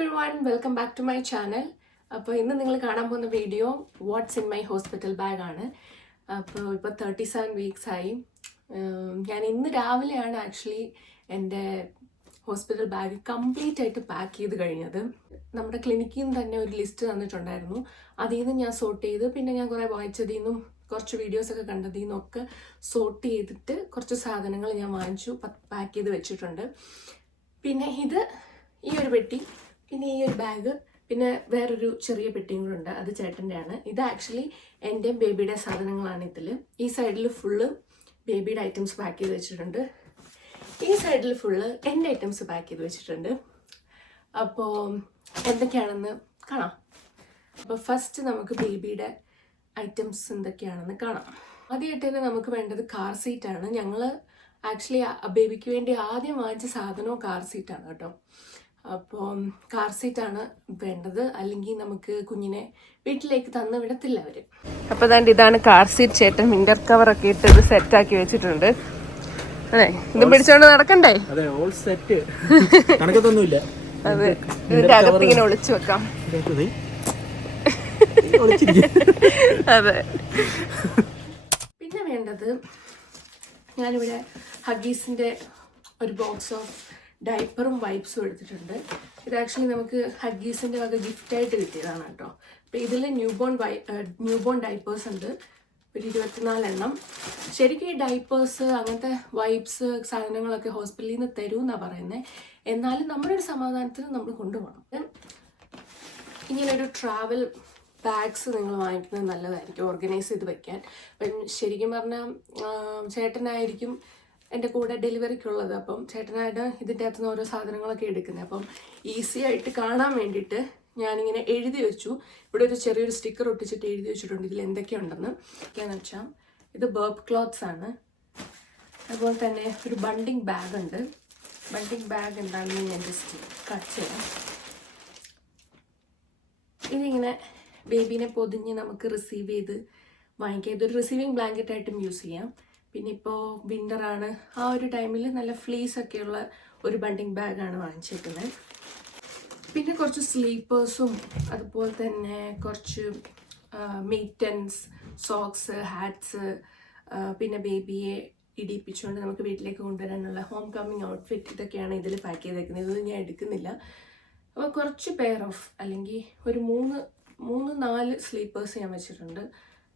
everyone, welcome back to my channel. അപ്പോൾ ഇന്ന് നിങ്ങൾ കാണാൻ പോകുന്ന video what's in my hospital bag ആണ്. അപ്പോൾ ഇപ്പോൾ 37 വീക്സ് ആയി. ഞാൻ ഇന്ന് രാവിലെയാണ് ആക്ച്വലി എൻ്റെ ഹോസ്പിറ്റൽ ബാഗ് കംപ്ലീറ്റ് ആയിട്ട് പാക്ക് ചെയ്ത് കഴിഞ്ഞത്. നമ്മുടെ ക്ലിനിക്കിൽ നിന്ന് തന്നെ ഒരു ലിസ്റ്റ് തന്നിട്ടുണ്ടായിരുന്നു. അതിൽ നിന്ന് ഞാൻ സോർട്ട് ചെയ്ത്, പിന്നെ ഞാൻ കുറേ വായിച്ചതിൽ നിന്നും കുറച്ച് വീഡിയോസൊക്കെ കണ്ടതിൽ നിന്നൊക്കെ സോർട്ട് ചെയ്തിട്ട് കുറച്ച് സാധനങ്ങൾ ഞാൻ വാങ്ങിച്ചു, പാക്ക് ചെയ്ത് വെച്ചിട്ടുണ്ട്. പിന്നെ ഈ ഒരു പെട്ടി, പിന്നെ ഈ ഒരു ബാഗ്, പിന്നെ വേറൊരു ചെറിയ പെട്ടിയും കൂടെ ഉണ്ട്, അത് ചേട്ടൻ്റെയാണ്. ഇത് ആക്ച്വലി എൻ്റെ ബേബിയുടെ സാധനങ്ങളാണ്. ഈ സൈഡിൽ ഫുള്ള് ബേബിയുടെ ഐറ്റംസ് പാക്ക് ചെയ്ത് വെച്ചിട്ടുണ്ട്, ഈ സൈഡിൽ ഫുള്ള് എൻ്റെ ഐറ്റംസ് പാക്ക് ചെയ്ത് വെച്ചിട്ടുണ്ട്. അപ്പോൾ എന്തൊക്കെയാണെന്ന് കാണാം. അപ്പോൾ ഫസ്റ്റ് നമുക്ക് ബേബിയുടെ ഐറ്റംസ് എന്തൊക്കെയാണെന്ന് കാണാം. ആദ്യമായിട്ട് തന്നെ നമുക്ക് വേണ്ടത് കാർ സീറ്റാണ്. ഞങ്ങൾ ആക്ച്വലി ബേബിക്ക് വേണ്ടി ആദ്യം വാങ്ങിച്ച സാധനവും കാർ സീറ്റാണ് കേട്ടോ. അപ്പോൾ കാർ സീറ്റാണ് വേണ്ടത്, അല്ലെങ്കിൽ നമുക്ക് കുഞ്ഞിനെ വീട്ടിലേക്ക് തന്നു വിടത്തില്ല അവർ. അപ്പോൾ അതാണ്ട് ഇതാണ് കാർ സീറ്റ്. ചേട്ടൻ വിന്റർ കവറൊക്കെ ഇട്ട് ഇത് സെറ്റാക്കി വെച്ചിട്ടുണ്ട്. അതെ, ഇതും പിടിച്ചോണ്ട് നടക്കണ്ടേ? അതെ, ഓൾ സെറ്റ്. കണക്കത്തൊന്നുമില്ല. അതെ, ഇതിന്റെ അകത്ത് ഇങ്ങനെ ഒളിച്ചു വെക്കാം. അതെ. പിന്നെ വേണ്ടത്, ഞാനിവിടെ ഹഗ്ഗീസിൻ്റെ ഒരു ബോക്സ് ഓഫ് ഡയപ്പറും വൈപ്സും എടുത്തിട്ടുണ്ട്. ഇത് ആക്ച്വലി നമുക്ക് ഹഗ്ഗീസിൻ്റെ വക ഗിഫ്റ്റായിട്ട് കിട്ടിയതാണ് കേട്ടോ. അപ്പോൾ ഇതിൽ ന്യൂബോൺ ഡൈപ്പേഴ്സ് ഉണ്ട്, ഒരു 24 എണ്ണം. ശരിക്കും ഈ ഡൈപ്പേഴ്സ് അങ്ങനത്തെ വൈപ്സ് സാധനങ്ങളൊക്കെ ഹോസ്പിറ്റലിൽ നിന്ന് തരുമെന്നാണ് പറയുന്നത്. എന്നാലും നമ്മുടെ ഒരു സമാധാനത്തിന് നമ്മൾ കൊണ്ടുപോകണം. ഇങ്ങനൊരു ട്രാവൽ ബാഗ്സ് നിങ്ങൾ വാങ്ങിക്കുന്നത് നല്ലതായിരിക്കും, ഓർഗനൈസ് ചെയ്ത് വെക്കാൻ. അപ്പം ശരിക്കും പറഞ്ഞാൽ ചേട്ടനായിരിക്കും എൻ്റെ കൂടെ ഡെലിവറിക്കുള്ളത്. അപ്പം ചേട്ടനായിട്ട് ഇതിൻ്റെ അകത്തുനിന്ന് ഓരോ സാധനങ്ങളൊക്കെ എടുക്കുന്നത്. അപ്പം ഈസി ആയിട്ട് കാണാൻ വേണ്ടിയിട്ട് ഞാനിങ്ങനെ എഴുതി വെച്ചു. ഇവിടെ ഒരു ചെറിയൊരു സ്റ്റിക്കർ ഒട്ടിച്ചിട്ട് എഴുതി വെച്ചിട്ടുണ്ട് ഇതിൽ എന്തൊക്കെയുണ്ടെന്ന്. എന്ന് വെച്ചാൽ ഇത് ബർബ് ക്ലോത്ത്സ് ആണ്. അതുപോലെ തന്നെ ഒരു ബണ്ടിങ് ബാഗ് ഉണ്ട്. ബണ്ടിങ് ബാഗ് എന്താണെന്ന് ഞാൻ ജസ്റ്റ് കട്ട് ചെയ്യാം. ഇതിങ്ങനെ ബേബീനെ പൊതിഞ്ഞ് നമുക്ക് റിസീവ് ചെയ്ത് വാങ്ങിക്കാം. ഇതൊരു റിസീവിങ് ബ്ലാങ്കറ്റായിട്ടും യൂസ് ചെയ്യാം. പിന്നെ ഇപ്പോൾ വിൻ്ററാണ്, ആ ഒരു ടൈമിൽ നല്ല ഫ്ലീസൊക്കെയുള്ള ഒരു ബണ്ടിങ് ബാഗാണ് വാങ്ങിച്ചേക്കുന്നത്. പിന്നെ കുറച്ച് സ്ലീപ്പേഴ്സും അതുപോലെ തന്നെ കുറച്ച് മിറ്റൻസ്, സോക്സ്, ഹാറ്റ്സ്, പിന്നെ ബേബിയെ ഇടിപ്പിച്ചുകൊണ്ട് നമുക്ക് വീട്ടിലേക്ക് കൊണ്ടുവരാനുള്ള ഹോം കമ്മിങ് ഔട്ട്ഫിറ്റ്, ഇതൊക്കെയാണ് ഇതിൽ പാക്ക് ചെയ്തേക്കുന്നത്. ഇതൊന്നും ഞാൻ എടുക്കുന്നില്ല. അപ്പോൾ കുറച്ച് പെയർ ഓഫ്, അല്ലെങ്കിൽ ഒരു 3-4 സ്ലീപ്പേഴ്സ് ഞാൻ വെച്ചിട്ടുണ്ട്.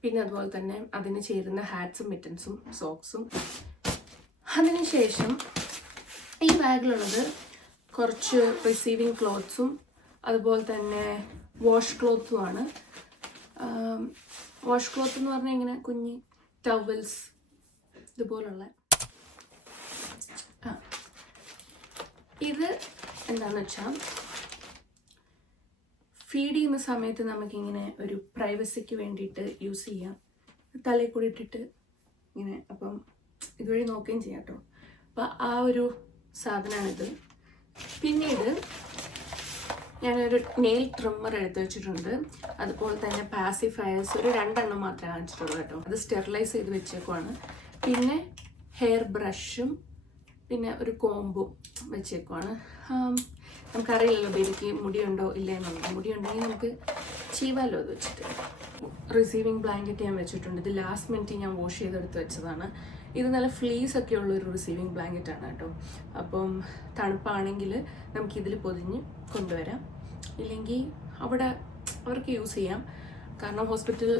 പിന്നെ അതുപോലെ തന്നെ അതിന് ചേരുന്ന ഹാറ്റ്സും മിറ്റൻസും സോക്സും. അതിനുശേഷം ഈ ബാഗിലുള്ളത് കുറച്ച് റിസീവിങ് ക്ലോത്ത്സും അതുപോലെ തന്നെ വാഷ് ക്ലോത്തുമാണ്. വാഷ് ക്ലോത്ത് എന്ന് പറഞ്ഞാൽ ഇങ്ങനെ കുഞ്ഞ് ടവൽസ് ഇതുപോലുള്ള. ഇത് എന്താണെന്ന് വെച്ചാൽ ഫീഡ് ചെയ്യുന്ന സമയത്ത് നമുക്കിങ്ങനെ ഒരു പ്രൈവസിക്ക് വേണ്ടിയിട്ട് യൂസ് ചെയ്യാം. തലയിൽ കൂടി ഇട്ടിട്ട് ഇങ്ങനെ, അപ്പം ഇതുവഴി നോക്കുകയും ചെയ്യാം കേട്ടോ. അപ്പം ആ ഒരു സാധനമാണിത്. പിന്നീട് ഞാനൊരു നെയിൽ ട്രിമ്മർ എടുത്ത് വെച്ചിട്ടുണ്ട്. അതുപോലെ തന്നെ പാസിഫയേഴ്സ് ഒരു 2 എണ്ണം മാത്രമേ വാങ്ങിച്ചിട്ടുള്ളൂ കേട്ടോ. അത് സ്റ്റെറിലൈസ് ചെയ്ത് വെച്ചേക്കുവാണ്. പിന്നെ ഹെയർ ബ്രഷും പിന്നെ ഒരു കോമ്പും വെച്ചേക്കുവാണ്. നമുക്കറിയില്ലല്ലോ ബേബിക്ക് മുടിയുണ്ടോ ഇല്ലേ എന്നുള്ളത്. മുടിയുണ്ടെങ്കിൽ നമുക്ക് ചീവാലോ അത് വെച്ചിട്ട്. റിസീവിങ് ബ്ലാങ്കറ്റ് ഞാൻ വെച്ചിട്ടുണ്ട്. ഇത് ലാസ്റ്റ് മിനിറ്റ് ഞാൻ വാഷ് ചെയ്തെടുത്ത് വെച്ചതാണ്. ഇത് നല്ല ഫ്ലീസ് ഒക്കെ ഉള്ള ഒരു റിസീവിങ് ബ്ലാങ്കറ്റാണ് കേട്ടോ. അപ്പം തണുപ്പാണെങ്കിൽ നമുക്കിതിൽ പൊതിഞ്ഞ് കൊണ്ടുവരാം, ഇല്ലെങ്കിൽ അവർക്ക് യൂസ് ചെയ്യാം. കാരണം ഹോസ്പിറ്റൽ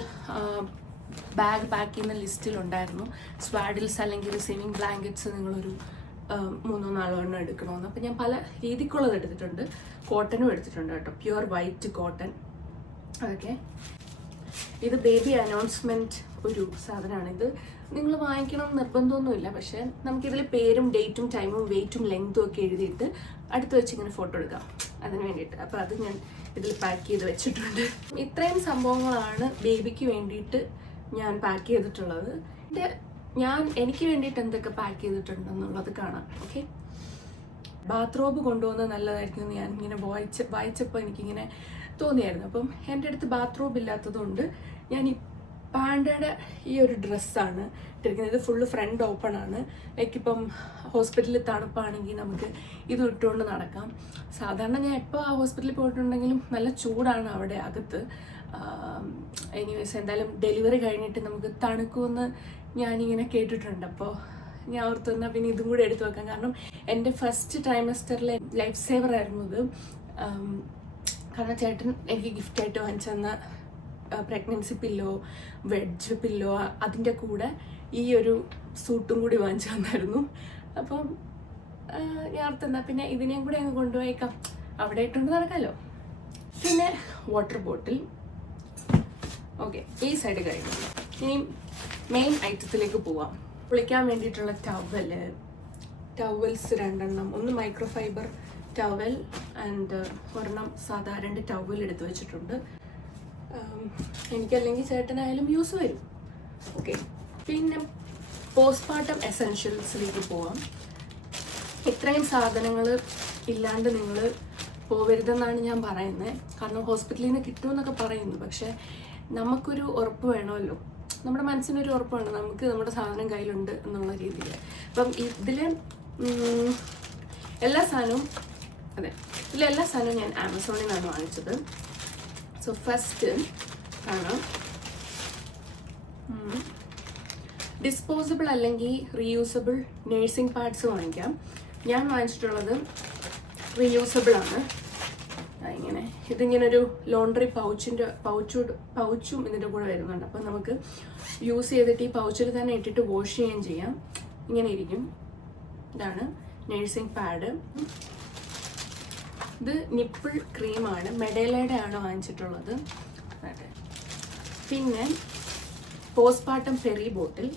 ബാഗ് പാക്ക് ചെയ്യുന്ന ലിസ്റ്റിലുണ്ടായിരുന്നു സ്വാഡിൽസ് അല്ലെങ്കിൽ റിസീവിങ് ബ്ലാങ്കറ്റ്സ് നിങ്ങളൊരു 3-4 എണ്ണം എടുക്കണമെന്ന്. അപ്പം ഞാൻ പല രീതിക്കുള്ളത് എടുത്തിട്ടുണ്ട്. കോട്ടനും എടുത്തിട്ടുണ്ട് കേട്ടോ, പ്യുവർ വൈറ്റ് കോട്ടൺ. അതൊക്കെ ഇത് ബേബി അനൗൺസ്മെൻറ്റ് ഒരു സാധനമാണ്. ഇത് നിങ്ങൾ വാങ്ങിക്കണം നിർബന്ധമൊന്നുമില്ല, പക്ഷേ നമുക്കിതിൽ പേരും ഡേറ്റും ടൈമും വെയ്റ്റും ലെങ്ത്തും ഒക്കെ എഴുതിയിട്ട് അടുത്ത് വെച്ച് ഇങ്ങനെ ഫോട്ടോ എടുക്കാം അതിന് വേണ്ടിയിട്ട്. അപ്പോൾ അത് ഞാൻ ഇതിൽ പാക്ക് ചെയ്ത് വെച്ചിട്ടുണ്ട്. ഇത്രയും സംഭവങ്ങളാണ് ബേബിക്ക് വേണ്ടിയിട്ട് ഞാൻ പാക്ക് ചെയ്തിട്ടുള്ളത്. എനിക്ക് വേണ്ടിയിട്ട് എന്തൊക്കെ പാക്ക് ചെയ്തിട്ടുണ്ടെന്നുള്ളത് കാണാം. ഓക്കെ, ബാത്റൂബ് കൊണ്ടുപോകുന്നത് നല്ലതായിരിക്കും എന്ന് ഞാൻ ഇങ്ങനെ വായിച്ചപ്പോൾ എനിക്കിങ്ങനെ തോന്നിയായിരുന്നു. അപ്പം എൻ്റെ അടുത്ത് ബാത്റൂബ് ഇല്ലാത്തതുകൊണ്ട് ഞാൻ പാൻഡയുടെ ഈ ഒരു ഡ്രസ്സാണ് ഇട്ടിരിക്കുന്നത്. ഇത് ഫുള്ള് ഫ്രണ്ട് ഓപ്പൺ ആണ്. ലൈക്ക് ഇപ്പം ഹോസ്പിറ്റലിൽ തണുപ്പാണെങ്കിൽ നമുക്ക് ഇത് ഇട്ടുകൊണ്ട് നടക്കാം. സാധാരണ ഞാൻ എപ്പോൾ ആ ഹോസ്പിറ്റലിൽ പോയിട്ടുണ്ടെങ്കിലും നല്ല ചൂടാണ് അവിടെ അകത്ത്. എനിവേസ് എന്തായാലും ഡെലിവറി കഴിഞ്ഞിട്ട് നമുക്ക് തണുക്കുമെന്ന് ഞാനിങ്ങനെ കേട്ടിട്ടുണ്ട്. അപ്പോൾ ഞാൻ ഓർത്തുന്ന പിന്നെ ഇതും കൂടി എടുത്തു വെക്കാം. കാരണം എൻ്റെ ഫസ്റ്റ് ട്രൈമസ്റ്ററിലെ ലൈഫ് സേവർ ആയിരുന്നു ഇത്. കാരണം ചേട്ടൻ എനിക്ക് ഗിഫ്റ്റായിട്ട് വാങ്ങിച്ചു തന്ന പ്രഗ്നൻസി പില്ലോ, വെഡ്ജ് പില്ലോ, അതിൻ്റെ കൂടെ ഈ ഒരു സൂട്ടും കൂടി വാങ്ങിച്ചു തന്നായിരുന്നു. അപ്പം ഞാൻ ഓർത്തെന്നാ പിന്നെ ഇതിനെയും കൂടി അങ്ങ് കൊണ്ടുപോയേക്കാം, അവിടെ ഇട്ടുകൊണ്ട് നടക്കാമല്ലോ. പിന്നെ വാട്ടർ ബോട്ടിൽ. ഓക്കെ, ഈ സൈഡ് കഴിഞ്ഞു. ഇനി മെയിൻ ഐറ്റത്തിലേക്ക് പോവാം. കുളിക്കാൻ വേണ്ടിയിട്ടുള്ള ടവൽസ് 2 എണ്ണം. ഒന്ന് മൈക്രോ ഫൈബർ ടവൽ ആൻഡ് ഒരെണ്ണം സാധാ 2 ടവൽ എടുത്ത് വെച്ചിട്ടുണ്ട്. എനിക്കല്ലെങ്കിൽ ചേട്ടനായാലും യൂസ് വരും. ഓക്കെ, പിന്നെ പോസ്റ്റ്മോർട്ടം എസെൻഷ്യൽസിലേക്ക് പോവാം. ഇത്രയും സാധനങ്ങൾ ഇല്ലാണ്ട് നിങ്ങൾ പോവരുതെന്നാണ് ഞാൻ പറയുന്നത്. കാരണം ഹോസ്പിറ്റലിൽ നിന്ന് കിട്ടുമെന്നൊക്കെ പറയുന്നു, പക്ഷേ നമുക്കൊരു ഉറപ്പ് വേണമല്ലോ. നമ്മുടെ മനസ്സിനൊരു ഉറപ്പ് വേണം നമുക്ക് നമ്മുടെ സാധനം കയ്യിലുണ്ട് എന്നുള്ള രീതിയിൽ. അപ്പം ഇതിലെല്ലാ സാധനവും ഞാൻ ആമസോണിൽ നിന്നാണ് വാങ്ങിച്ചത്. സോ ഫസ്റ്റ് ആണ് ഡിസ്പോസിബിൾ അല്ലെങ്കിൽ റീയൂസബിൾ നേഴ്സിംഗ് പാഡ്സ് വാങ്ങിക്കാം. ഞാൻ വാങ്ങിച്ചിട്ടുള്ളത് റീയൂസബിൾ ആണ്. ഇതിങ്ങനെ ഒരു ലോണ്ടറി പൗച്ചും ഇതിൻ്റെ കൂടെ വരുന്നുണ്ട്. അപ്പം നമുക്ക് യൂസ് ചെയ്തിട്ട് ഈ പൗച്ചിൽ തന്നെ ഇട്ടിട്ട് വാഷ് ചെയ്യുകയും ചെയ്യാം. ഇങ്ങനെ ഇരിക്കും. ഇതാണ് നേഴ്സിംഗ് പാഡ്. ഇത് നിപ്പിൾ ക്രീമാണ്, മെഡേലയുടെ ആണ് വാങ്ങിച്ചിട്ടുള്ളത്. പിന്നെ പോസ്റ്റ്മോർട്ടം ഫെറി ബോട്ടിൽ.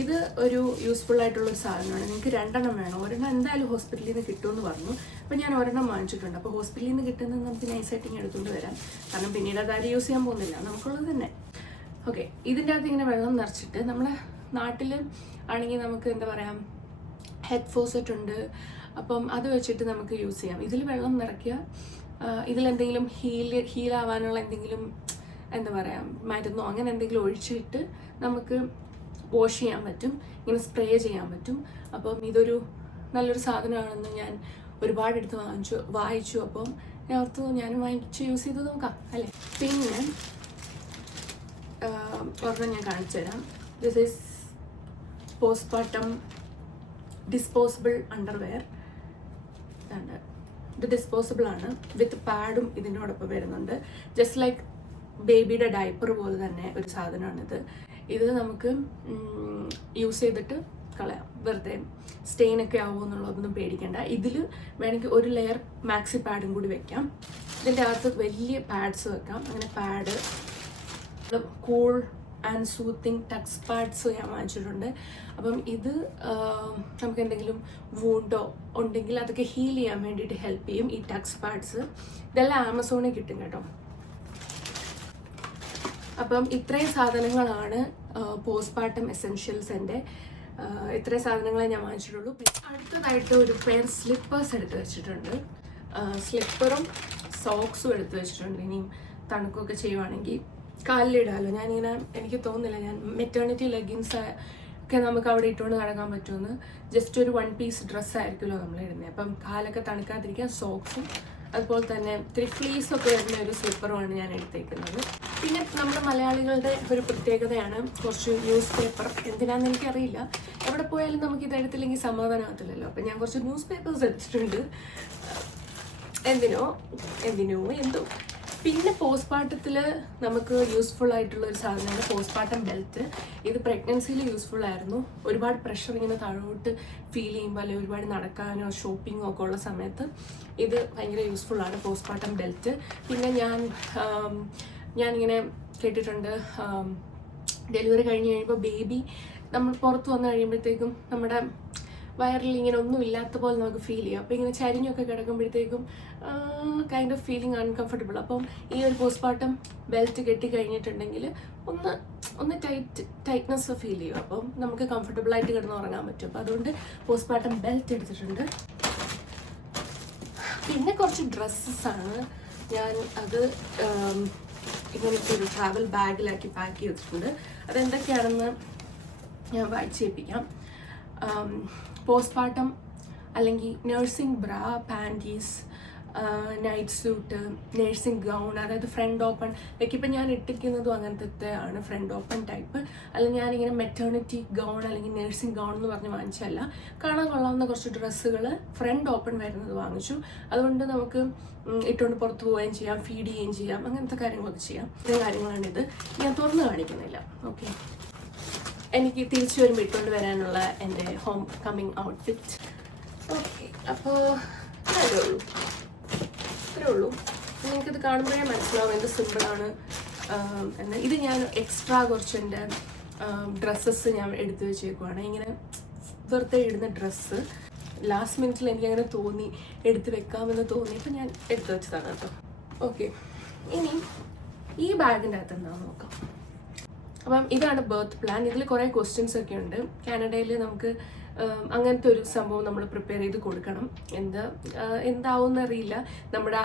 ഇത് ഒരു യൂസ്ഫുൾ ആയിട്ടുള്ളൊരു സാധനമാണ്. നിങ്ങൾക്ക് 2 എണ്ണം വേണം. ഒരെണ്ണം എന്തായാലും ഹോസ്പിറ്റലിൽ നിന്ന് കിട്ടുമെന്ന് പറഞ്ഞു. അപ്പോൾ ഞാൻ ഒരെണ്ണം വാങ്ങിച്ചിട്ടുണ്ട്. അപ്പോൾ ഹോസ്പിറ്റലിൽ നിന്ന് കിട്ടുന്നത് നമുക്ക് നൈസായിട്ട് ഇങ്ങനെ എടുത്തുകൊണ്ട് വരാം. കാരണം പിന്നീട് അതാരും യൂസ് ചെയ്യാൻ പോകുന്നില്ല, നമുക്കുള്ളത് തന്നെ. ഓക്കെ, ഇതിൻ്റെ അകത്ത് ഇങ്ങനെ വെള്ളം നിറച്ചിട്ട് നമ്മുടെ നാട്ടിൽ ആണെങ്കിൽ നമുക്ക് എന്താ പറയുക, ഹെഡ് ഫോസറ്റ് ഉണ്ട്. അപ്പം അത് വെച്ചിട്ട് നമുക്ക് യൂസ് ചെയ്യാം. ഇതിൽ വെള്ളം നിറയ്ക്കുക. ഇതിലെന്തെങ്കിലും ഹീലാവാനുള്ള എന്തെങ്കിലും എന്താ പറയുക മരുന്നോ അങ്ങനെ എന്തെങ്കിലും ഒഴിച്ചിട്ട് നമുക്ക് വാഷ് ചെയ്യാൻ പറ്റും. ഇങ്ങനെ സ്പ്രേ ചെയ്യാൻ പറ്റും. അപ്പം ഇതൊരു നല്ലൊരു സാധനമാണെന്ന് ഞാൻ ഒരുപാട് എടുത്ത് വായിച്ചു. അപ്പം ഞാൻ ഓർത്തു ഞാനും വാങ്ങിച്ച് യൂസ് ചെയ്ത് നോക്കാം അല്ലേ. പിന്നെ ഒരെണ്ണം ഞാൻ കാണിച്ചു തരാം. This is postmortem disposable underwear. ഇത് ഡിസ്പോസിബിൾ ആണ്, വിത്ത് പാഡും ഇതിനോടൊപ്പം വരുന്നുണ്ട്. ജസ്റ്റ് ലൈക്ക് ബേബിയുടെ ഡയപ്പർ പോലെ തന്നെ ഒരു സാധനമാണിത്. ഇത് നമുക്ക് യൂസ് ചെയ്തിട്ട് കളയാം. വെറുതെ സ്റ്റെയിനൊക്കെ ആവുമോ എന്നുള്ളതൊന്നും പേടിക്കേണ്ട. ഇതിൽ വേണമെങ്കിൽ ഒരു ലെയർ മാക്സി പാഡും കൂടി വെക്കാം. ഇതിൻ്റെ അകത്ത് വലിയ പാഡ്സ് വെക്കാം. അങ്ങനെ pad, cool and soothing Tucks pads ഞാൻ വാങ്ങിച്ചിട്ടുണ്ട്. അപ്പം ഇത് നമുക്ക് എന്തെങ്കിലും വൂണ്ടോ ഉണ്ടെങ്കിൽ അതൊക്കെ ഹീൽ ചെയ്യാൻ വേണ്ടിയിട്ട് ഹെൽപ്പ് ചെയ്യും ഈ ടക്സ് പാഡ്സ്. ഇതെല്ലാം ആമസോണിൽ കിട്ടും കേട്ടോ. അപ്പം ഇത്രയും സാധനങ്ങളാണ് പോസ്റ്റ്മോർട്ടം എസെൻഷ്യൽസിൻ്റെ. ഇത്രയും സാധനങ്ങളെ ഞാൻ വാങ്ങിച്ചിട്ടുള്ളൂ. അടുത്തതായിട്ട് ഒരു പെയർ സ്ലിപ്പേഴ്സ് എടുത്ത് വെച്ചിട്ടുണ്ട്. സ്ലിപ്പറും സോക്സും എടുത്ത് വെച്ചിട്ടുണ്ട്. ഇനിയും തണുക്കൊക്കെ ചെയ്യുവാണെങ്കിൽ കാലിലിടാമല്ലോ. ഞാനിങ്ങനെ എനിക്ക് തോന്നുന്നില്ല ഞാൻ മെറ്റേണിറ്റി ലെഗിൻസ് ഒക്കെ നമുക്ക് അവിടെ ഇട്ടുകൊണ്ട് നടക്കാൻ പറ്റുമെന്ന്. ജസ്റ്റ് ഒരു 1 പീസ് ഡ്രസ്സായിരിക്കുമല്ലോ നമ്മൾ ഇടുന്നത്. അപ്പം കാലൊക്കെ തണുക്കാതിരിക്കാൻ സോക്സും അതുപോലെ തന്നെ 3 ഫ്ലീസൊക്കെ വരുന്ന ഒരു സ്ലിപ്പറുമാണ് ഞാൻ എടുത്തേക്കുന്നത്. പിന്നെ നമ്മുടെ മലയാളികളുടെ ഒരു പ്രത്യേകതയാണ് കുറച്ച് ന്യൂസ് പേപ്പർ. എന്തിനാണെന്ന് എനിക്കറിയില്ല. എവിടെ പോയാലും നമുക്ക് ഇതെടുത്തില്ലെങ്കിൽ സമാധാനമാകത്തില്ലല്ലോ. അപ്പം ഞാൻ കുറച്ച് ന്യൂസ് പേപ്പേഴ്സ് എടുത്തിട്ടുണ്ട്. എന്തിനോ എന്തോ. പിന്നെ പോസ്റ്റ്മോർട്ടത്തിൽ നമുക്ക് യൂസ്ഫുൾ ആയിട്ടുള്ള ഒരു സാധനമാണ് പോസ്റ്റ്മോർട്ടം ബെൽറ്റ്. ഇത് പ്രഗ്നൻസിയിൽ യൂസ്ഫുൾ ആയിരുന്നു. ഒരുപാട് പ്രഷർ ഇങ്ങനെ താഴോട്ട് ഫീൽ ചെയ്യുമ്പോൾ അല്ലെങ്കിൽ ഒരുപാട് നടക്കാനോ ഷോപ്പിങ്ങോ ഒക്കെ ഉള്ള സമയത്ത് ഇത് ഭയങ്കര യൂസ്ഫുൾ ആണ് പോസ്റ്റ്മോർട്ടം ബെൽറ്റ്. പിന്നെ ഞാനിങ്ങനെ കേട്ടിട്ടുണ്ട്, ഡെലിവറി കഴിഞ്ഞ് കഴിയുമ്പോൾ ബേബി നമ്മൾ പുറത്ത് വന്നു കഴിയുമ്പോഴത്തേക്കും നമ്മുടെ വയറിൽ ഇങ്ങനെ ഒന്നും ഇല്ലാത്ത പോലെ നമുക്ക് ഫീൽ ചെയ്യും. അപ്പോൾ ഇങ്ങനെ ചരിഞ്ഞൊക്കെ കിടക്കുമ്പോഴത്തേക്കും കൈൻഡ് ഓഫ് ഫീലിംഗ് അൺകംഫർട്ടബിൾ. അപ്പം ഈ ഒരു പോസ്റ്റ്മോർട്ടം ബെൽറ്റ് കെട്ടിക്കഴിഞ്ഞിട്ടുണ്ടെങ്കിൽ ഒന്ന് ടൈറ്റ്നെസ് ഫീൽ ചെയ്യും. അപ്പം നമുക്ക് കംഫർട്ടബിളായിട്ട് കിടന്ന് ഉറങ്ങാൻ പറ്റും. അപ്പോൾ അതുകൊണ്ട് പോസ്റ്റ്മോർട്ടം ബെൽറ്റ് എടുത്തിട്ടുണ്ട്. പിന്നെ കുറച്ച് ഡ്രസ്സസ്സാണ്. ഞാൻ അത് ഇങ്ങനത്തെ ഒരു ട്രാവൽ ബാഗിലാക്കി പാക്ക് ചെയ്തിട്ടുണ്ട്. അതെന്തൊക്കെയാണെന്ന് ഞാൻ വായിച്ചേൽപ്പിക്കാം. പോസ്റ്റ്മോർട്ടം അല്ലെങ്കിൽ nursing bra, panties, night suit, nursing gown, അതായത് ഫ്രണ്ട് ഓപ്പൺ. ലൈക്ക് ഇപ്പം ഞാൻ ഇട്ടിരിക്കുന്നതും അങ്ങനത്തെ ആണ്, ഫ്രണ്ട് ഓപ്പൺ ടൈപ്പ്. അല്ലെങ്കിൽ ഞാനിങ്ങനെ മെറ്റേണിറ്റി ഗൗൺ അല്ലെങ്കിൽ നേഴ്സിംഗ് ഗൗൺ എന്ന് പറഞ്ഞ് വാങ്ങിച്ചല്ല, കാണാൻ കൊള്ളാവുന്ന കുറച്ച് ഡ്രസ്സുകൾ ഫ്രണ്ട് ഓപ്പൺ വരുന്നത് വാങ്ങിച്ചു. അതുകൊണ്ട് നമുക്ക് ഇട്ടുകൊണ്ട് പുറത്ത് പോവുകയും ചെയ്യാം, ഫീഡ് ചെയ്യുകയും ചെയ്യാം, അങ്ങനത്തെ കാര്യങ്ങളൊക്കെ ചെയ്യാം. ഇത്രയും കാര്യങ്ങളാണിത്. ഞാൻ തുറന്ന് കാണിക്കുന്നില്ല. ഓക്കെ, എനിക്ക് തിരിച്ചു വരുമ്പോൾ ഇട്ടുകൊണ്ട് വരാനുള്ള എൻ്റെ ഹോം കമ്മിങ് ഔട്ട്ഫിറ്റ്. ഓക്കെ, അപ്പോൾ ഇത്രേ ഉള്ളൂ. നിങ്ങൾക്കിത് കാണുമ്പോഴേ മനസ്സിലാവും എന്ത് സിമ്പിളാണ് എന്ന്. ഇത് ഞാൻ എക്സ്ട്രാ കുറച്ച് എൻ്റെ ഡ്രസ്സസ് ഞാൻ എടുത്തു വെച്ചേക്കുവാണ്. ഇങ്ങനെ വെറുതെ ഇടുന്ന ഡ്രസ്സ് ലാസ്റ്റ് മിനിറ്റിൽ എനിക്കങ്ങനെ തോന്നി എടുത്ത് വെക്കാമെന്ന് തോന്നിയപ്പോൾ ഞാൻ എടുത്തു വെച്ചതാണ് കേട്ടോ. ഓക്കെ, ഇനി ഈ ബാഗിൻ്റെ അകത്ത് എന്താണെന്ന് നോക്കാം. അപ്പം ഇതാണ് ബർത്ത് പ്ലാൻ. ഇതിൽ കുറേ ക്വസ്റ്റ്യൻസ് ഒക്കെ ഉണ്ട്. കാനഡയിൽ നമുക്ക് അങ്ങനത്തെ ഒരു സംഭവം നമ്മൾ പ്രിപ്പയർ ചെയ്ത് കൊടുക്കണം. എന്താവും അറിയില്ല. നമ്മുടെ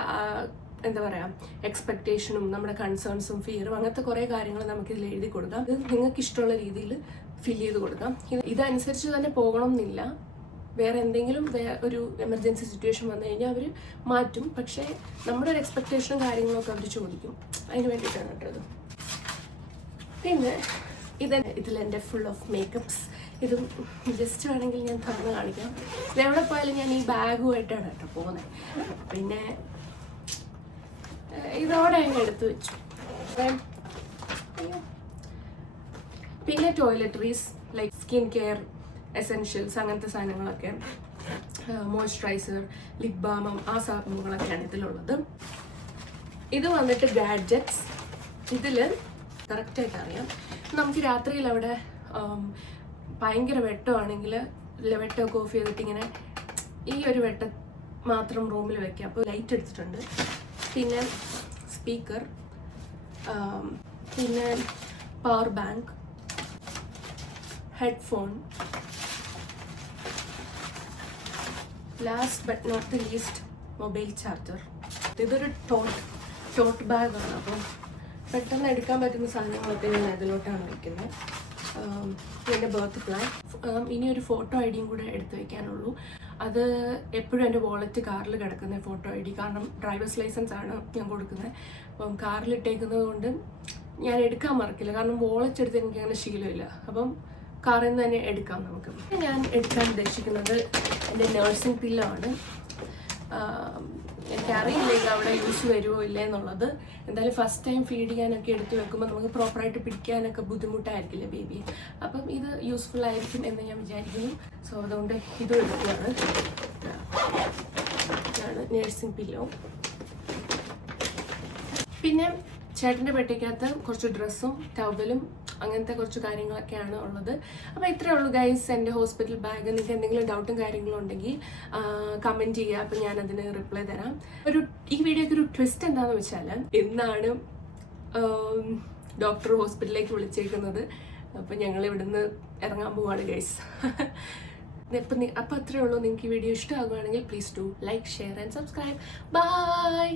എന്താ പറയുക, എക്സ്പെക്റ്റേഷനും നമ്മുടെ കൺസേൺസും ഫിയറും അങ്ങനത്തെ കുറേ കാര്യങ്ങൾ നമുക്കിതിൽ എഴുതി കൊടുക്കാം. ഇത് നിങ്ങൾക്ക് ഇഷ്ടമുള്ള രീതിയിൽ ഫില്ല് ചെയ്ത് കൊടുക്കാം. ഇതനുസരിച്ച് തന്നെ പോകണം എന്നില്ല. വേറെ എന്തെങ്കിലും ഒരു എമർജൻസി സിറ്റുവേഷൻ വന്നു കഴിഞ്ഞാൽ അവർ മാറ്റും. പക്ഷേ നമ്മുടെ ഒരു എക്സ്പെക്റ്റേഷനും കാര്യങ്ങളൊക്കെ അവർ ചോദിക്കും. അതിന് വേണ്ടിയിട്ടാണ് കേട്ടത്. പിന്നെ ഇതിലെൻ്റെ ഫുൾ ഓഫ് മേക്കപ്സ്. ഇത് ജസ്റ്റ് വേണമെങ്കിൽ ഞാൻ തുറന്ന് കാണിക്കാം. എവിടെ പോയാലും ഞാൻ ഈ ബാഗുമായിട്ടാണ് കേട്ടോ പോകുന്നത്. പിന്നെ ഇതോടെ ഞാൻ എടുത്തു വെച്ചു. പിന്നെ toiletries like skin care essentials അങ്ങനത്തെ സാധനങ്ങളൊക്കെ, മോയ്സ്ചറൈസർ, ലിപ് ബാമം, ആ സാധനങ്ങളൊക്കെയാണ് ഇതിലുള്ളത്. ഇത് വന്നിട്ട് ഗാഡ്ജറ്റ്സ്. ഇതിൽ കറക്റ്റായിട്ട് അറിയാം. നമുക്ക് രാത്രിയിൽ അവിടെ ഭയങ്കര വെട്ടമാണെങ്കിൽ വെട്ടമൊക്കെ ഓഫ് ചെയ്തിട്ട് ഇങ്ങനെ ഈ ഒരു വെട്ടം മാത്രം റൂമിൽ വെക്കാം. അപ്പോൾ ലൈറ്റ് എടുത്തിട്ടുണ്ട്. പിന്നെ സ്പീക്കർ, പിന്നെ power bank, headphone, last but not the least mobile charger. ഇതൊരു ടോട്ട് ബാഗാണ്. അപ്പം പെട്ടെന്ന് എടുക്കാൻ പറ്റുന്ന സാധനങ്ങളൊക്കെ ഞാൻ അതിലോട്ടാണ് വയ്ക്കുന്നത്. എൻ്റെ ബർത്ത് പ്ലാൻ. ഇനി ഒരു ഫോട്ടോ ഐ ഡിയും കൂടെ എടുത്ത് വയ്ക്കാനുള്ളൂ. അത് എപ്പോഴും എൻ്റെ വാളറ്റ് കാറിൽ കിടക്കുന്ന ഫോട്ടോ ഐ ഡി. കാരണം ഡ്രൈവേഴ്സ് ലൈസൻസ് ആണ് ഞാൻ കൊടുക്കുന്നത്. അപ്പം കാറിലിട്ടേക്കുന്നത് കൊണ്ട് ഞാൻ എടുക്കാൻ മറക്കില്ല. കാരണം വാളറ്റ് എടുത്ത് എനിക്ക് അങ്ങനെ ശീലമില്ല. അപ്പം കാറിൽ നിന്ന് തന്നെ എടുക്കാം നമുക്ക്. ഞാൻ എടുക്കാൻ ഉദ്ദേശിക്കുന്നത് എൻ്റെ നേഴ്സിംഗ് പില്ലോ ആണ്. എനിക്കറിയില്ല ഇത് അവിടെ യൂസ് വരുമോ ഇല്ല എന്നുള്ളത്. എന്തായാലും ഫസ്റ്റ് ടൈം ഫീഡ് ചെയ്യാനൊക്കെ എടുത്ത് വെക്കുമ്പോൾ നമുക്ക് പ്രോപ്പറായിട്ട് പിടിക്കാനൊക്കെ ബുദ്ധിമുട്ടായിരിക്കില്ല ബേബിയെ. അപ്പം ഇത് യൂസ്ഫുൾ ആയിരിക്കും എന്ന് ഞാൻ വിചാരിക്കുന്നു. സോ അതുകൊണ്ട് ഇതും എടുക്കുകയാണ്. ഇതാണ് നേഴ്സിംഗ് പില്ലോ. പിന്നെ ചേട്ടൻ്റെ പെട്ടിക്കകത്ത് കുറച്ച് ഡ്രസ്സും ടവലും അങ്ങനത്തെ കുറച്ച് കാര്യങ്ങളൊക്കെയാണ് ഉള്ളത്. അപ്പോൾ ഇത്രയേ ഉള്ളൂ ഗൈസ് എൻ്റെ ഹോസ്പിറ്റൽ ബാഗ്. നിങ്ങൾക്ക് എന്തെങ്കിലും ഡൗട്ടും കാര്യങ്ങളും ഉണ്ടെങ്കിൽ കമൻറ്റ് ചെയ്യുക. അപ്പോൾ ഞാൻ അതിന് റിപ്ലൈ തരാം. ഈ വീഡിയോയ്ക്ക് ഒരു ട്വിസ്റ്റ് എന്താണെന്ന് വെച്ചാൽ, ഇന്നാണ് ഡോക്ടർ ഹോസ്പിറ്റലിലേക്ക് വിളിച്ചേക്കുന്നത്. അപ്പോൾ ഞങ്ങൾ ഇവിടുന്ന് ഇറങ്ങാൻ പോവാണ് ഗൈസ്. അപ്പോൾ അത്രയേ ഉള്ളൂ. നിങ്ങൾക്ക് ഈ വീഡിയോ ഇഷ്ടമാകുകയാണെങ്കിൽ please do like, share and subscribe. By.